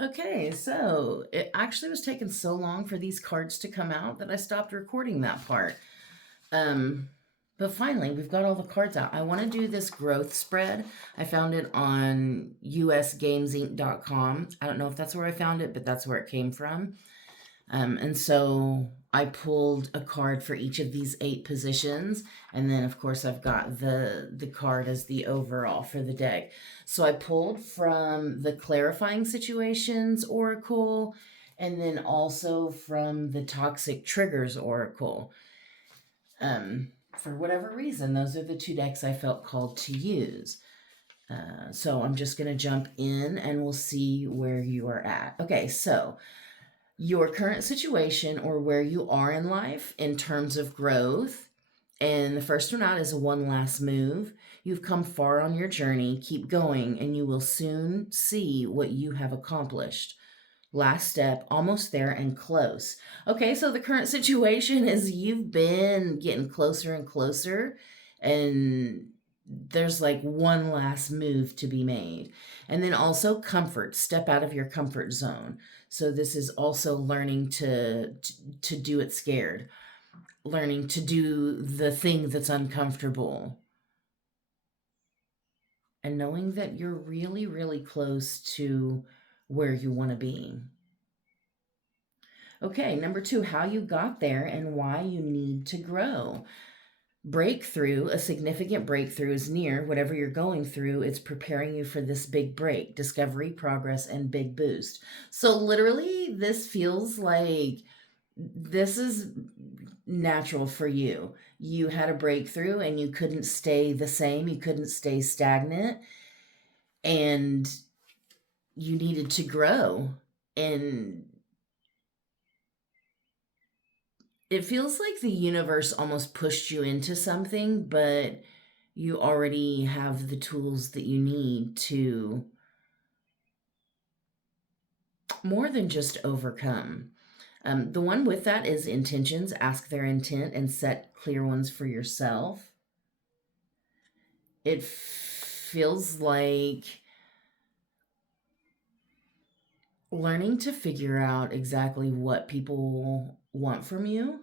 Okay, so it actually was taking so long for these cards to come out that I stopped recording that part. Um, but finally, we've got all the cards out. I want to do this growth spread. I found it on usgamesinc.com. I don't know if that's where I found it, but that's where it came from. And so I pulled a card for each of these 8 positions, and then of course I've got the card as the overall for the deck. So I pulled from the Clarifying Situations Oracle, and then also from the Toxic Triggers Oracle. For whatever reason, those are the 2 decks I felt called to use. So I'm just going to jump in and we'll see where you are at. Okay, so your current situation or where you are in life in terms of growth. And the first one out is a one last move. You've come far on your journey. Keep going, and you will soon see what you have accomplished. Last step, almost there and close. Okay, so the current situation is you've been getting closer and closer, and there's like one last move to be made. And then also comfort, step out of your comfort zone. So this is also learning to do it scared, learning to do the thing that's uncomfortable, and knowing that you're really, really close to where you want to be. Okay, number 2, how you got there and why you need to grow. Breakthrough, a significant breakthrough is near. Whatever you're going through, it's preparing you for this big break, discovery, progress, and big boost. So, literally, this feels like this is natural for you. You had a breakthrough and you couldn't stay the same, you couldn't stay stagnant, and you needed to grow. And it feels like the universe almost pushed you into something, but you already have the tools that you need to more than just overcome. The one with that is intentions. Ask their intent and set clear ones for yourself. It feels like learning to figure out exactly what people want from you,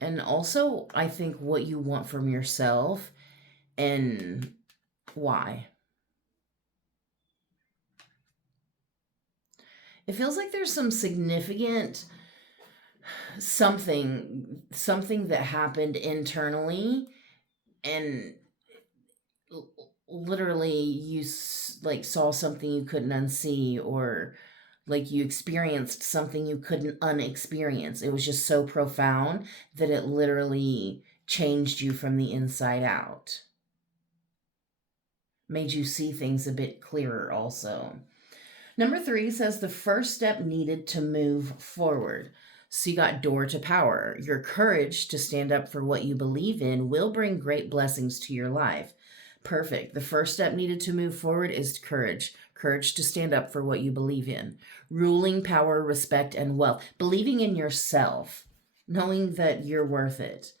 and also I think what you want from yourself and why. It feels like there's some significant something that happened internally, and literally you like saw something you couldn't unsee, or like you experienced something you couldn't unexperience. It was just so profound that it literally changed you from the inside out, made you see things a bit clearer also. Number 3 says the first step needed to move forward. So you got door to power. Your courage to stand up for what you believe in will bring great blessings to your life. Perfect. The first step needed to move forward is courage. Courage to stand up for what you believe in. Ruling power, respect, and wealth. Believing in yourself. Knowing that you're worth it.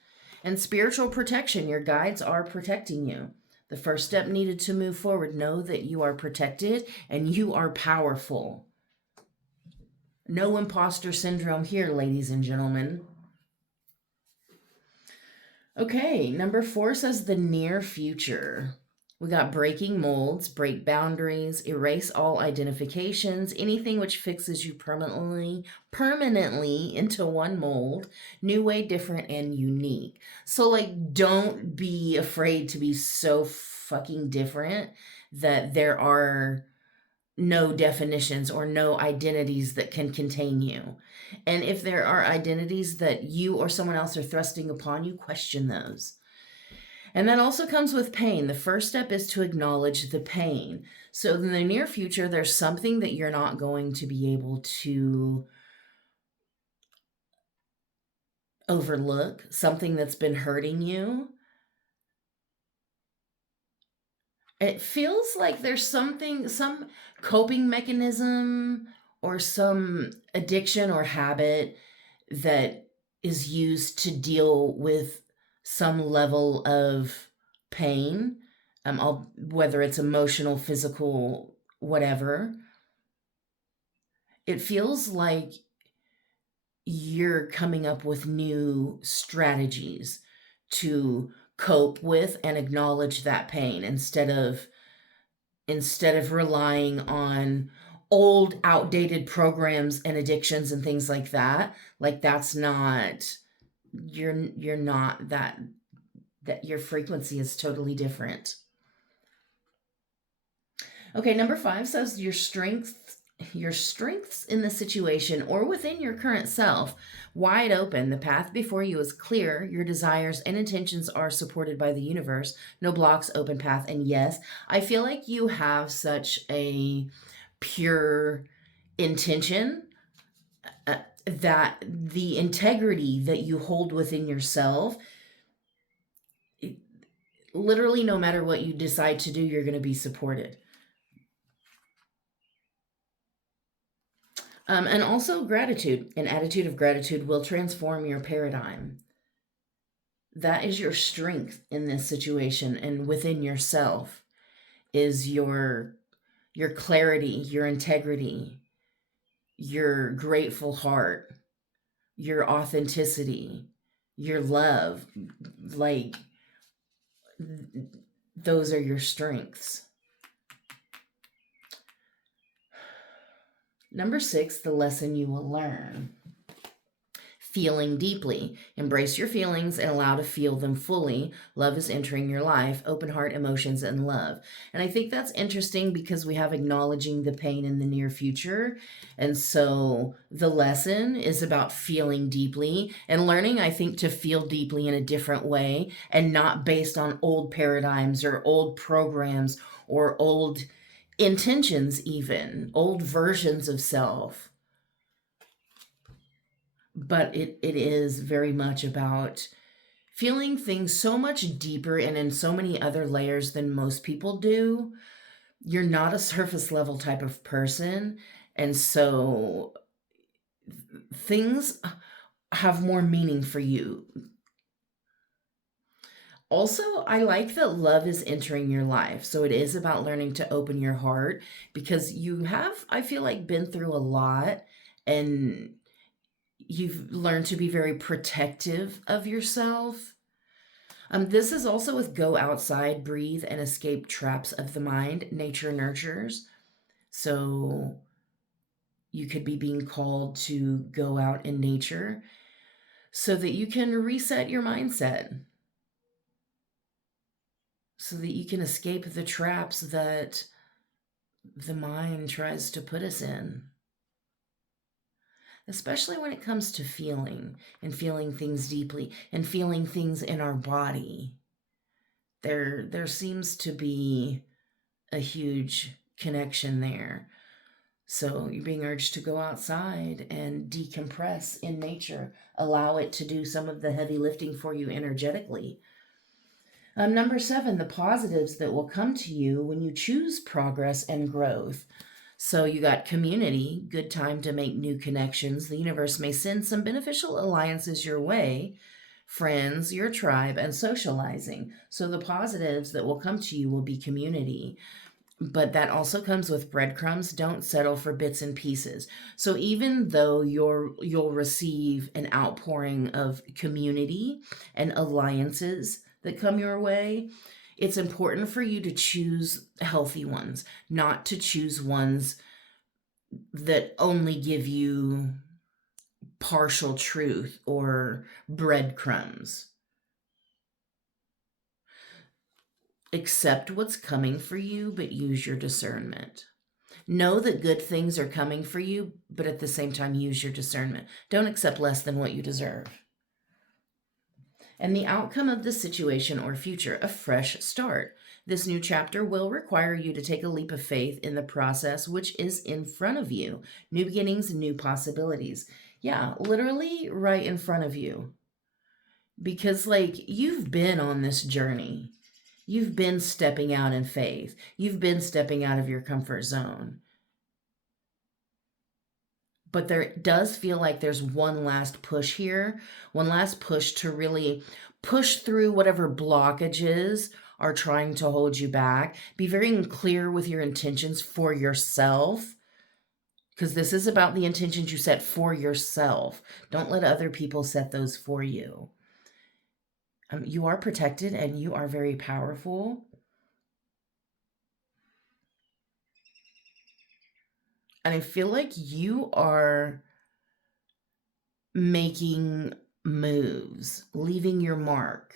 And spiritual protection. Your guides are protecting you. The first step needed to move forward. Know that you are protected and you are powerful. No imposter syndrome here, ladies and gentlemen. Okay, number 4 says the near future. We got breaking molds, break boundaries, erase all identifications, anything which fixes you permanently into one mold, new way, different, and unique. So like don't be afraid to be so fucking different that there are no definitions or no identities that can contain you. And if there are identities that you or someone else are thrusting upon you, question those. And that also comes with pain. The first step is to acknowledge the pain. So in the near future, there's something that you're not going to be able to overlook, something that's been hurting you. It feels like there's some coping mechanism or some addiction or habit that is used to deal with some level of pain. whether it's emotional, physical, whatever, it feels like you're coming up with new strategies to cope with and acknowledge that pain instead of relying on old outdated programs and addictions and things like that. Like that's not, you're not that your frequency is totally different. Okay, number 5 says your strengths in the situation or within your current self wide open. The path before you is clear. Your desires and intentions are supported by the universe. No blocks, open path. And yes, I feel like you have such a pure intention, that the integrity that you hold within yourself, literally, no matter what you decide to do, you're going to be supported. And also gratitude. An attitude of gratitude will transform your paradigm. That is your strength in this situation, and within yourself is your clarity, your integrity, your grateful heart, your authenticity, your love. Like, those are your strengths. Number 6, the lesson you will learn. Feeling deeply. Embrace your feelings and allow to feel them fully. Love is entering your life. Open heart, emotions, and love. And I think that's interesting because we have acknowledging the pain in the near future. And so the lesson is about feeling deeply and learning, I think, to feel deeply in a different way and not based on old paradigms or old programs or old intentions, even old versions of self. But it is very much about feeling things so much deeper and in so many other layers than most people do. You're not a surface level type of person. And so things have more meaning for you. Also, I like that love is entering your life. So it is about learning to open your heart because you have, I feel like, been through a lot, and you've learned to be very protective of yourself. This is also with go outside, breathe, and escape traps of the mind. Nature nurtures. So you could be being called to go out in nature so that you can reset your mindset, so that you can escape the traps that the mind tries to put us in. Especially when it comes to feeling and feeling things deeply and feeling things in our body. There seems to be a huge connection there. So you're being urged to go outside and decompress in nature. Allow it to do some of the heavy lifting for you energetically. Number 7, the positives that will come to you when you choose progress and growth. So you got community, good time to make new connections. The universe may send some beneficial alliances your way, friends, your tribe, and socializing. So the positives that will come to you will be community. But that also comes with breadcrumbs. Don't settle for bits and pieces. So even though you'll receive an outpouring of community and alliances that come your way, it's important for you to choose healthy ones, not to choose ones that only give you partial truth or breadcrumbs. Accept what's coming for you, but use your discernment. Know that good things are coming for you, but at the same time, use your discernment. Don't accept less than what you deserve. And the outcome of the situation or future, a fresh start. This new chapter will require you to take a leap of faith in the process which is in front of you. New beginnings, new possibilities. Yeah, literally right in front of you. Because, like, you've been on this journey. You've been stepping out in faith. You've been stepping out of your comfort zone. But there does feel like there's one last push here, one last push to really push through whatever blockages are trying to hold you back. Be very clear with your intentions for yourself, because this is about the intentions you set for yourself. Don't let other people set those for you. You are protected and you are very powerful. And I feel like you are making moves, leaving your mark,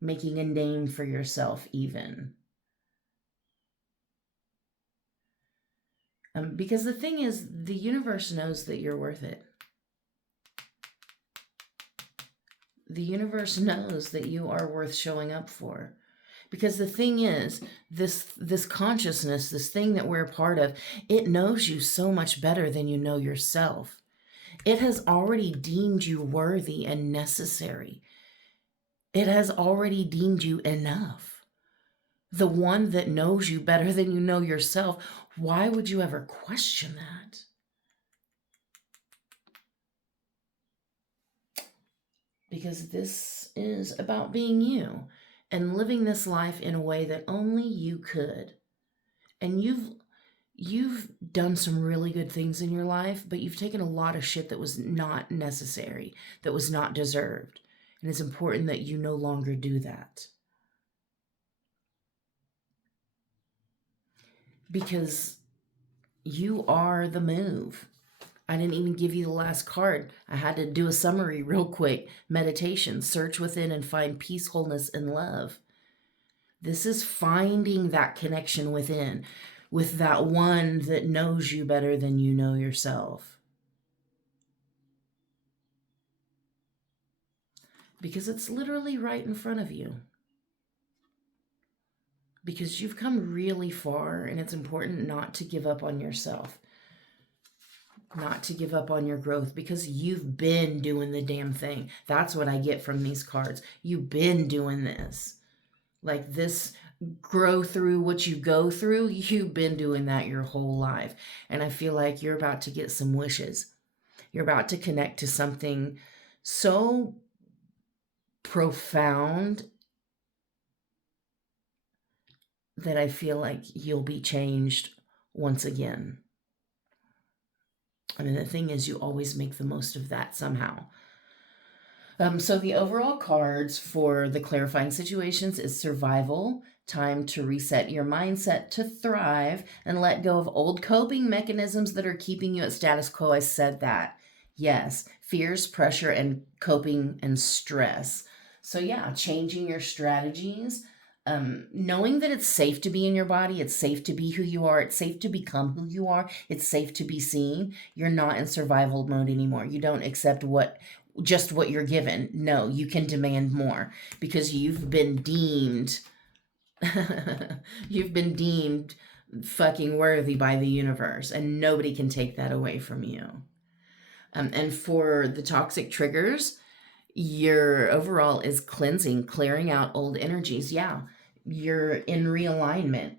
making a name for yourself even. Because the thing is, the universe knows that you're worth it. The universe knows that you are worth showing up for. Because the thing is, this consciousness, this thing that we're a part of, it knows you so much better than you know yourself. It has already deemed you worthy and necessary. It has already deemed you enough. The one that knows you better than you know yourself, why would you ever question that? Because this is about being you and living this life in a way that only you could. And you've done some really good things in your life, but you've taken a lot of shit that was not necessary, that was not deserved. And it's important that you no longer do that. Because you are the move. I didn't even give you the last card. I had to do a summary real quick. Meditation, search within and find peace, wholeness, and love. This is finding that connection within, with that one that knows you better than you know yourself. Because it's literally right in front of you. Because you've come really far, and it's important not to give up on yourself. Not to give up on your growth, because you've been doing the damn thing. That's what I get from these cards. You've been doing this. Like this, grow through what you go through. You've been doing that your whole life. And I feel like you're about to get some wishes. You're about to connect to something so profound that I feel like you'll be changed once again. I mean, the thing is, you always make the most of that somehow. So the overall cards for the clarifying situations is survival, time to reset your mindset to thrive and let go of old coping mechanisms that are keeping you at status quo. I said that. Yes, fears, pressure, and coping and stress. So yeah, changing your strategies, knowing that it's safe to be in your body, it's safe to be who you are, it's safe to become who you are, it's safe to be seen. You're not in survival mode anymore. You don't accept just what you're given. No, you can demand more because you've been deemed you've been deemed fucking worthy by the universe, and nobody can take that away from you. And for the toxic triggers, your overall is cleansing, clearing out old energies. Yeah, you're in realignment,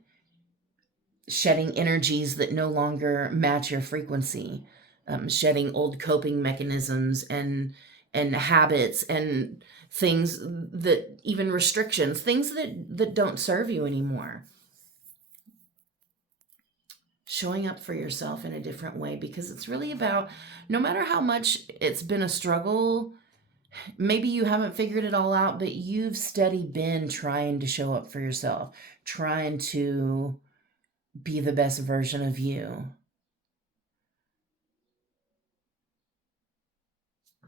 shedding energies that no longer match your frequency, shedding old coping mechanisms and habits and things that, even restrictions, things that don't serve you anymore. Showing up for yourself in a different way, because it's really about, no matter how much it's been a struggle, maybe you haven't figured it all out, but you've steady been trying to show up for yourself, trying to be the best version of you.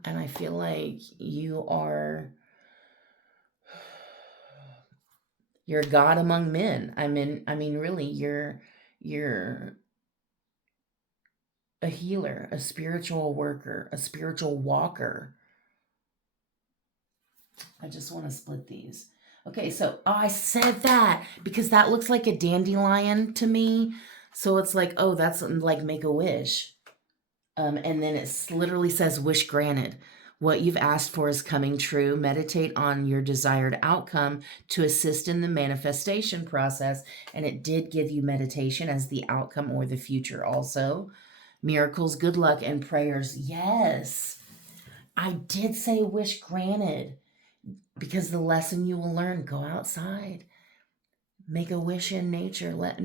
And I feel like you're a god among men. I mean, really, you're a healer, a spiritual worker, a spiritual walker. I just want to split these. Okay, so I said that because that looks like a dandelion to me. So it's like, oh, that's like make a wish. And then it literally says wish granted. What you've asked for is coming true. Meditate on your desired outcome to assist in the manifestation process. And it did give you meditation as the outcome or the future also. Miracles, good luck, and prayers. Yes, I did say wish granted, because the lesson you will learn, go outside. Make a wish in nature. Let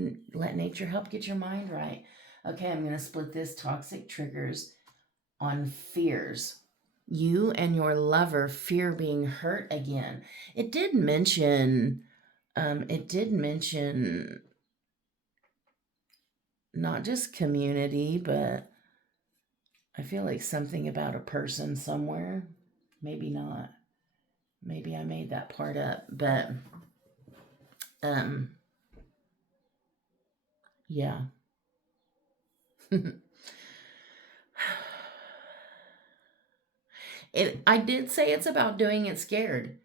nature help get your mind right. Okay, I'm going to split this toxic triggers on fears. You and your lover fear being hurt again. It did mention not just community, but I feel like something about a person somewhere. Maybe not. Maybe I made that part up, but yeah. I did say it's about doing it scared.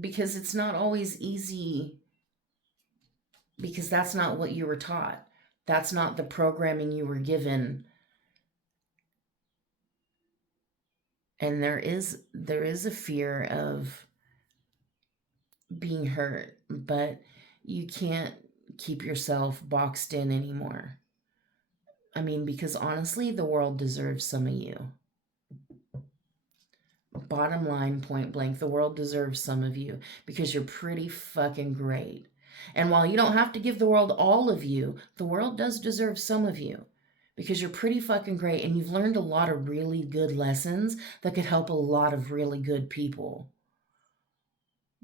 Because it's not always easy, because that's not what you were taught. That's not the programming you were given. And there is a fear of being hurt, but you can't keep yourself boxed in anymore. I mean, because honestly, the world deserves some of you. Bottom line, point blank, the world deserves some of you because you're pretty fucking great. And while you don't have to give the world all of you, the world does deserve some of you because you're pretty fucking great and you've learned a lot of really good lessons that could help a lot of really good people.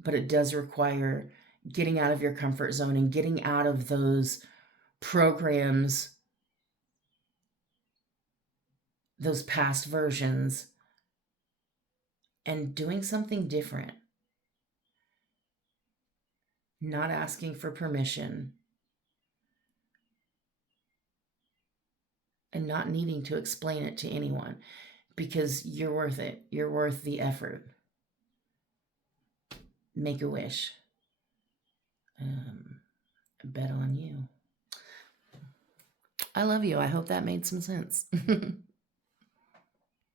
But it does require getting out of your comfort zone and getting out of those programs, those past versions, and doing something different. Not asking for permission. And not needing to explain it to anyone because you're worth it. You're worth the effort. Make a wish. Bet on you. I love you. I hope that made some sense.